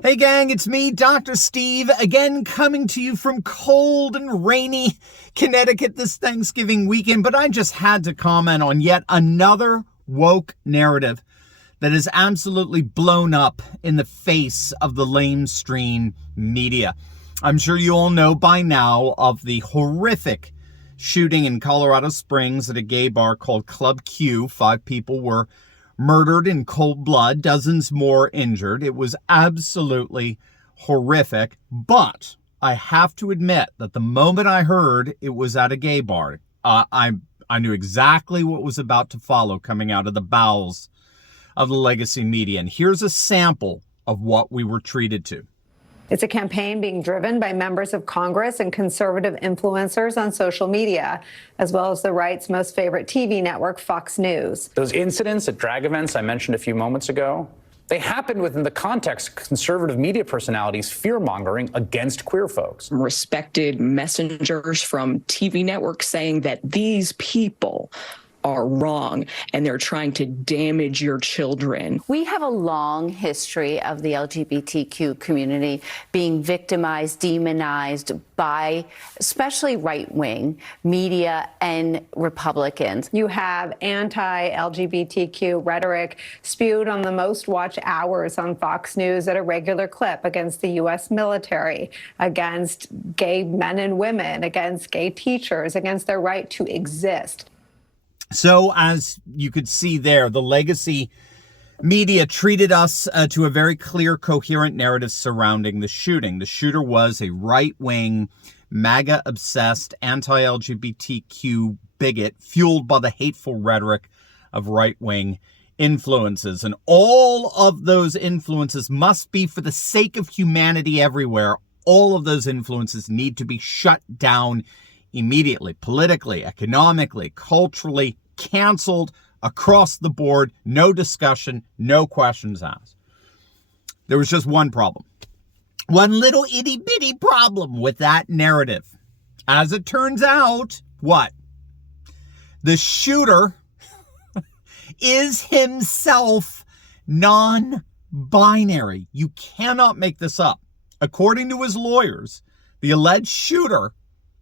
Hey gang, it's me, Dr. Steve, again coming to you from cold and rainy Connecticut this Thanksgiving weekend, but I just had to comment on yet another woke narrative that is absolutely blown up in the face of the lamestream media. I'm sure you all know by now of the horrific shooting in Colorado Springs at a gay bar called Club Q. 5 people were murdered in cold blood, dozens more injured. It was absolutely horrific. But I have to admit that the moment I heard it was at a gay bar, I knew exactly what was about to follow coming out of the bowels of the legacy media. And here's a sample of what we were treated to. It's a campaign being driven by members of Congress and conservative influencers on social media, as well as the right's most favorite TV network, Fox News. Those incidents at drag events I mentioned a few moments ago, they happened within the context of conservative media personalities fear-mongering against queer folks. Respected messengers from TV networks saying that these people are wrong and they're trying to damage your children. We have a long history of the LGBTQ community being victimized, demonized by especially right-wing media and Republicans. You have anti-LGBTQ rhetoric spewed on the most watched hours on Fox News at a regular clip against the U.S. military, against gay men and women, against gay teachers, against their right to exist. So as you could see there, the legacy media treated us to a very clear, coherent narrative surrounding the shooting. The shooter was a right-wing, MAGA-obsessed, anti-LGBTQ bigot fueled by the hateful rhetoric of right-wing influences. And all of those influences must be for the sake of humanity everywhere. All of those influences need to be shut down immediately, politically, economically, culturally, canceled across the board, no discussion, no questions asked. There was just one problem. One little itty bitty problem with that narrative. As it turns out, what? The shooter is himself non-binary. You cannot make this up. According to his lawyers, the alleged shooter,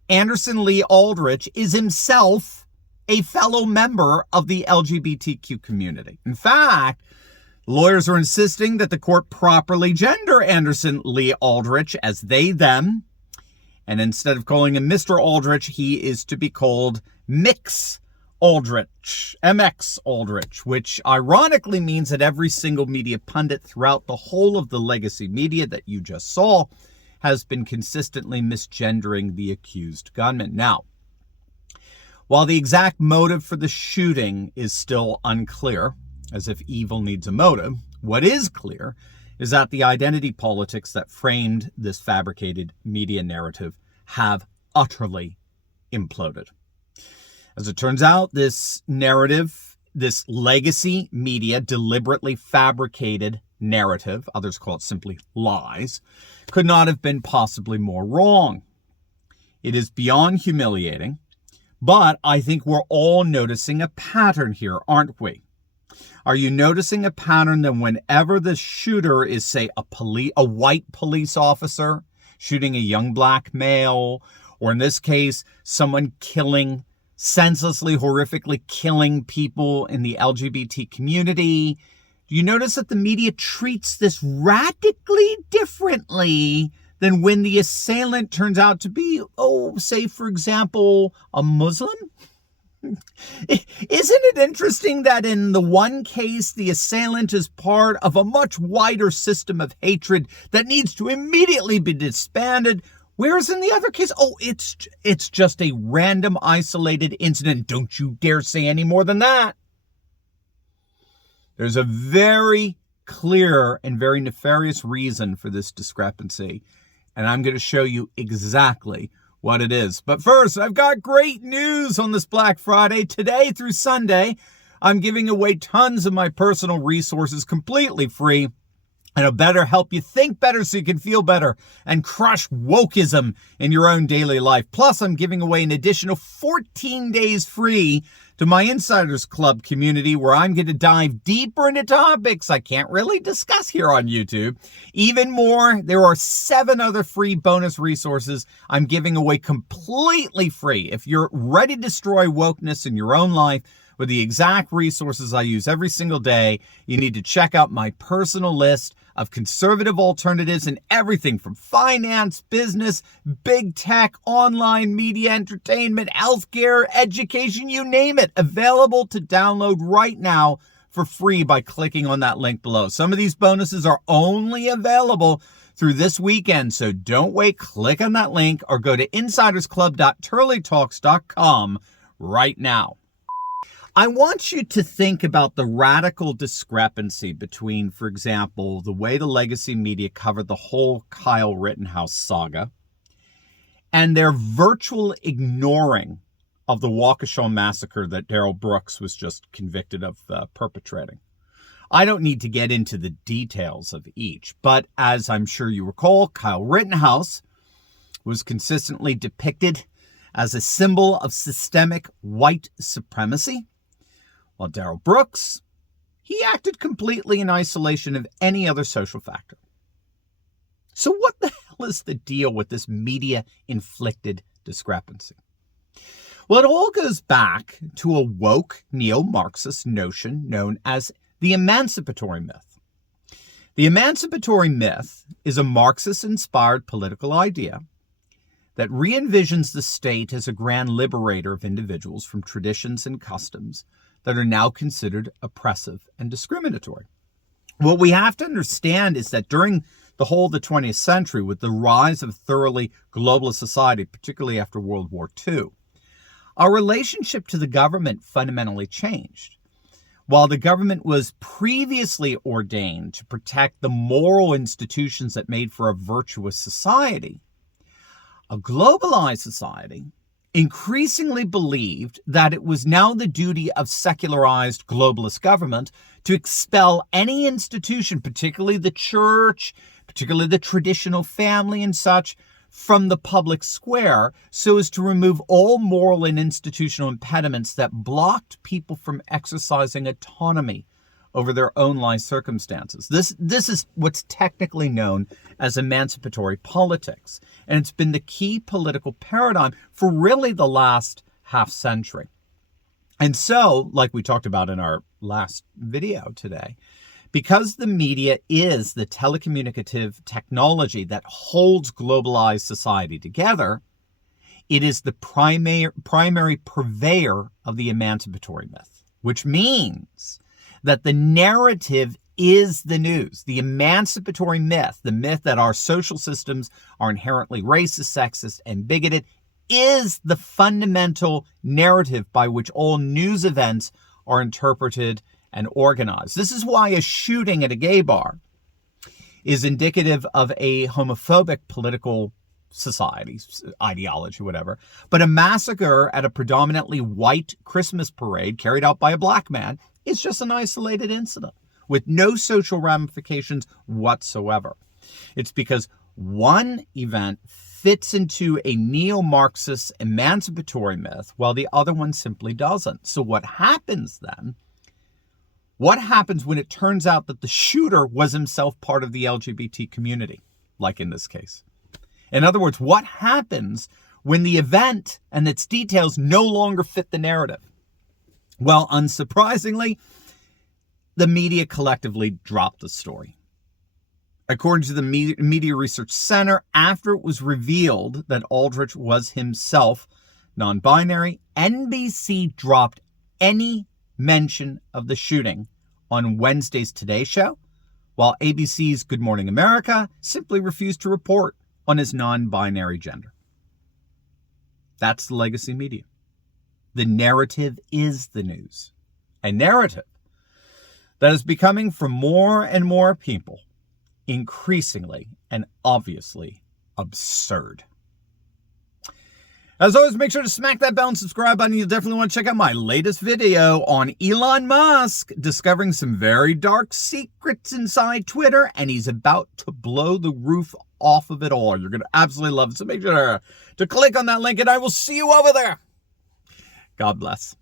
Anderson Lee Aldrich, is himself a fellow member of the LGBTQ community. In fact, lawyers are insisting that the court properly gender Anderson Lee Aldrich as they, them, and instead of calling him Mr. Aldrich, he is to be called Mix Aldrich, MX Aldrich, which ironically means that every single media pundit throughout the whole of the legacy media that you just saw has been consistently misgendering the accused gunman. Now, while the exact motive for the shooting is still unclear, as if evil needs a motive, what is clear is that the identity politics that framed this fabricated media narrative have utterly imploded. As it turns out, this narrative, this legacy media deliberately fabricated narrative, others call it simply lies, could not have been possibly more wrong. It is beyond humiliating, but I think we're all noticing a pattern here, aren't we? Are you noticing a pattern that whenever the shooter is, say, a white police officer shooting a young black male, or in this case, someone senselessly, horrifically killing people in the LGBT community, do you notice that the media treats this radically differently than when the assailant turns out to be, say, for example, a Muslim? Isn't it interesting that in the one case, the assailant is part of a much wider system of hatred that needs to immediately be disbanded, whereas in the other case, it's just a random, isolated incident. Don't you dare say any more than that. There's a very clear and very nefarious reason for this discrepancy, and I'm going to show you exactly what it is. But first, I've got great news on this Black Friday. Today through Sunday, I'm giving away tons of my personal resources completely free. And it'll better help you think better so you can feel better and crush wokeism in your own daily life. Plus, I'm giving away an additional 14 days free to my Insiders Club community, where I'm going to dive deeper into topics I can't really discuss here on YouTube. Even more, there are 7 other free bonus resources I'm giving away completely free. If you're ready to destroy wokeness in your own life with the exact resources I use every single day, you need to check out my personal list of conservative alternatives in everything from finance, business, big tech, online media, entertainment, healthcare, education, you name it, available to download right now for free by clicking on that link below. Some of these bonuses are only available through this weekend, so don't wait. Click on that link or go to insidersclub.turleytalks.com right now. I want you to think about the radical discrepancy between, for example, the way the legacy media covered the whole Kyle Rittenhouse saga and their virtual ignoring of the Waukesha massacre that Darrell Brooks was just convicted of perpetrating. I don't need to get into the details of each, but as I'm sure you recall, Kyle Rittenhouse was consistently depicted as a symbol of systemic white supremacy, while Darrell Brooks, he acted completely in isolation of any other social factor. So what the hell is the deal with this media-inflicted discrepancy? Well, it all goes back to a woke neo-Marxist notion known as the Emancipatory Myth. The Emancipatory Myth is a Marxist-inspired political idea that re-envisions the state as a grand liberator of individuals from traditions and customs that are now considered oppressive and discriminatory. What we have to understand is that during the whole of the 20th century, with the rise of a thoroughly globalist society, particularly after World War II, our relationship to the government fundamentally changed. While the government was previously ordained to protect the moral institutions that made for a virtuous society, a globalized society increasingly believed that it was now the duty of secularized globalist government to expel any institution, particularly the church, particularly the traditional family and such, from the public square, so as to remove all moral and institutional impediments that blocked people from exercising autonomy over their own life circumstances. This is what's technically known as emancipatory politics, and it's been the key political paradigm for really the last half century. And so, like we talked about in our last video today, because the media is the telecommunicative technology that holds globalized society together, it is the primary purveyor of the emancipatory myth, which means that the narrative is the news. The emancipatory myth, the myth that our social systems are inherently racist, sexist, and bigoted, is the fundamental narrative by which all news events are interpreted and organized. This is why a shooting at a gay bar is indicative of a homophobic political society, ideology, whatever. But a massacre at a predominantly white Christmas parade carried out by a black man is just an isolated incident with no social ramifications whatsoever. It's because one event fits into a neo-Marxist emancipatory myth while the other one simply doesn't. So what happens then? What happens when it turns out that the shooter was himself part of the LGBT community, like in this case? In other words, what happens when the event and its details no longer fit the narrative? Well, unsurprisingly, the media collectively dropped the story. According to the Media Research Center, after it was revealed that Aldrich was himself non-binary, NBC dropped any mention of the shooting on Wednesday's Today Show, while ABC's Good Morning America simply refused to report on his non-binary gender. That's the legacy media. The narrative is the news. A narrative that is becoming for more and more people increasingly and obviously absurd. As always, make sure to smack that bell and subscribe button. You'll definitely want to check out my latest video on Elon Musk discovering some very dark secrets inside Twitter, and he's about to blow the roof off of it all. You're going to absolutely love it. So make sure to click on that link, and I will see you over there. God bless.